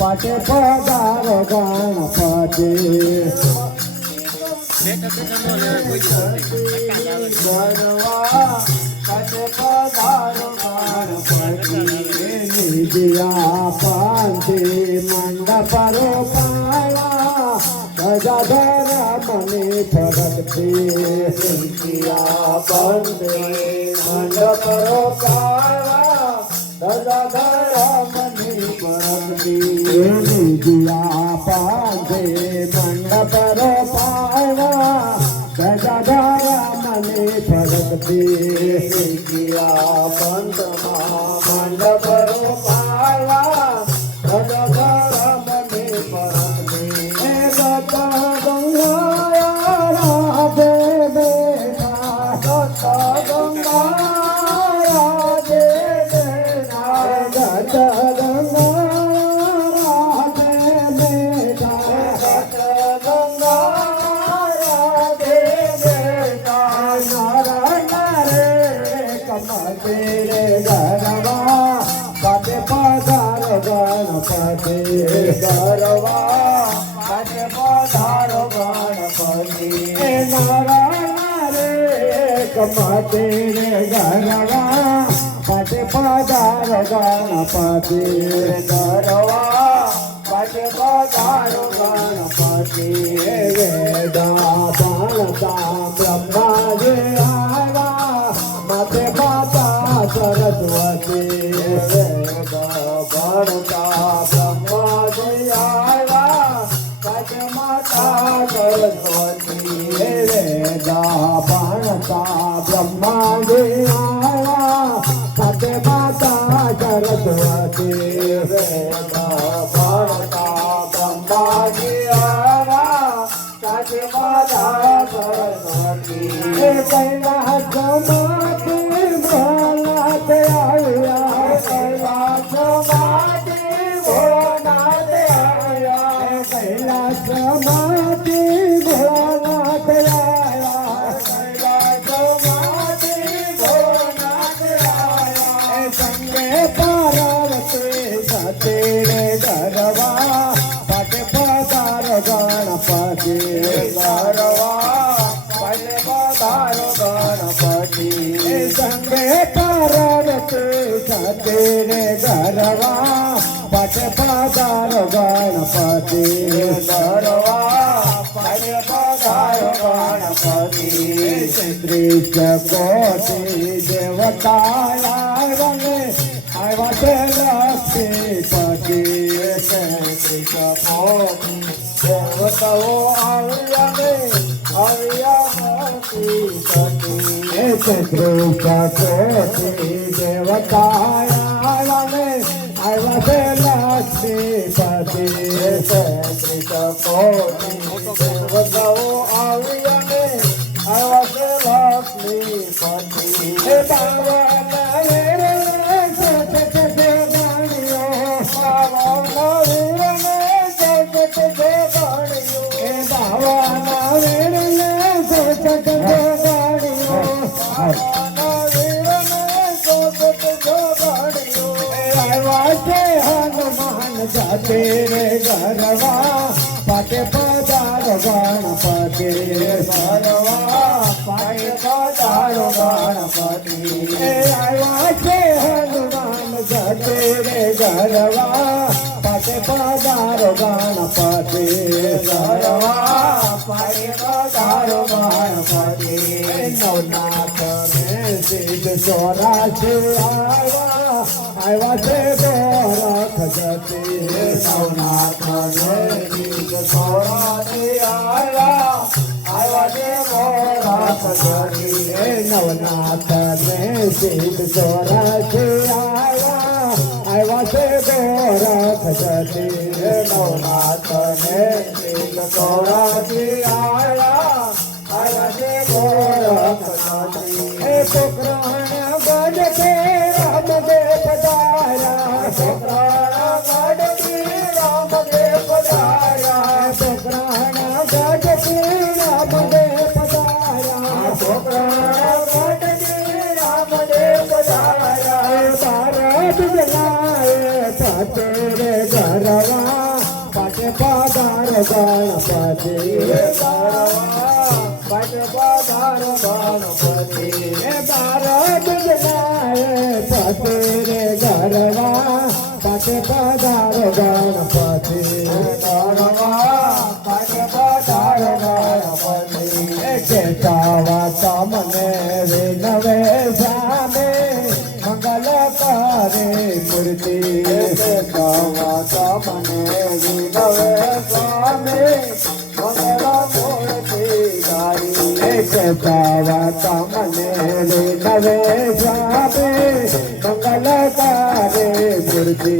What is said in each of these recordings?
पाटे पदार गणपति दिया पांति मंडप पाया गजाधर मणि भगति दिया पांति मंडप पाया गजाधर मणि भगति दिया पांति मंडप पाया गजाधर मणि भगति दिया पंत मंडप पाया गजाधर मणि भगति गत गंगा राधे बेटा गत गंगा राधे बेटा गत गंगा राधे बेटा गत गंगा राधे बेटा नारायण रे कमते रे गरवा पाटे पधार गणपति गरवा पाटे पधार गणपति नारायण रे कमते रे गरवा पाटे पधार गणपति गरवा पाटे पधार गणपति वेदा बाणता ब्रह्मा जी आवा माते माता सरस्वती वेदा बाणता ब्रह्मा जी आवा माते माता सरस्वती वेदा बाणता ब्रह्मा जी आवा माते माता सरस्वती वेदा बाणता ब्रह्मा जी आवा माते माता सरस्वती कैलास माते भोलानाथ आया कैलास माते भोलानाथ आया कैलास माते भोलानाथ आया कैलास माते भोलानाथ आया संगे पार्वती सती रे गरवा पाटे पधार गणपति गरवा पाटे पधार गणपति संगे पार्वती सती रे गरवा पाटे पधार गणपति गरवा पाटे पधार गणपति त्रिश कोटि देवता आवासे लक्ष्मीपति त्रिश कोटि देवताओ आव्याने आव्यापति त्रिश कोटि देवता आवासे लक्ष्मीपति त्रिश कोटि देवताओ आव्याने आवासे लक्ष्मीपति हनुमान जाते रे गरवा पाटे पधार गणपति ગણપતિ ગરવા પાટે પધારો ગણપતિ આવ્યા છે હનુમાન જતે રે ગરવા પાટે પધારો ગણપતિ ગરવા પાટે પધારો ગણપતિ નવનાથ ને સિદ્ધ ચોરાશે આવ્યા છે ગોરખ જતે નવનાથ ને સિદ્ધ ચોરાશે આવ્યા છે ગોરખ જતે નવનાથ ને સિદ્ધ ચોરાશે આવ્યા છે ગોરખ જતે નવનાથ ને સિદ્ધ ચોરાશે આવ્યા છે ગોરખ જતે પોકરાણ ગઢ કે રામદેવ પધાર્યા પોકરાણ ગઢ કે રામદેવ પધાર્યા પોકરાણ ગઢ કે રામદેવ પધાર્યા પોકરાણ ગઢ કે રામદેવ પધાર્યા ભારત જલાય પાટે રે ગરવા પાટે પધારો ગણપતિ ગરવા પાટે પધારો ગણપતિ ભારત જલાય પાટે રે ગરવા પાટે પધારો ગણપતિ ગરવા પાટે પધારો ગણપતિ કેતાવા તમને વિનવે સામે મંગલ કરે મૂર્તિ કેતાવા તમને વિનવે સામે મંગલ મૂર્તિ ગારી કેતાવા તમને વિનવે સામે મંગલ કરે મૂર્તિ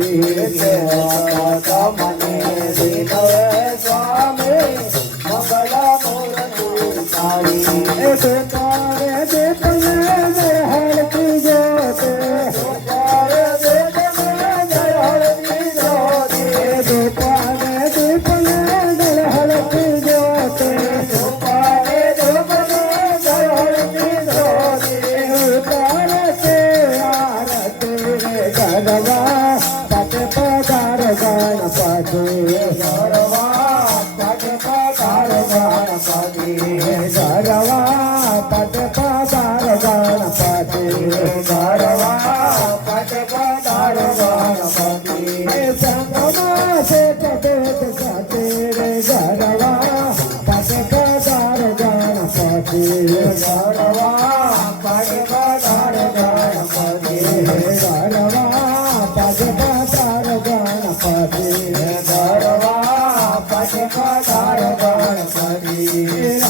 કેતાવા તમને વિનવે સામે મંગલ મૂર્તિ ગારી તારે દેખને હરતી જોતે તારે દેખને હરતી જોતે તારે દેખને હરતી જોતે તારે દેખને હરતી જોતે તારે તે આરતી ગરવા પાટે પધારો ગણપતિ ગરવા પાટે પધારો ગણપતિ ગરવા પાટે પધારો ગણપતિ ગરવા પાટે પધારો ગણપતિ સંગમા છે પટેત સાથે રે ગરવા પાટે પધારો ગણપતિ ગરવા પાટે પધારો ગણપતિ ગરવા પાટે પધારો ગણપતિ ગરવા પાટે પધારો ગણપતિ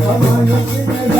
Come on,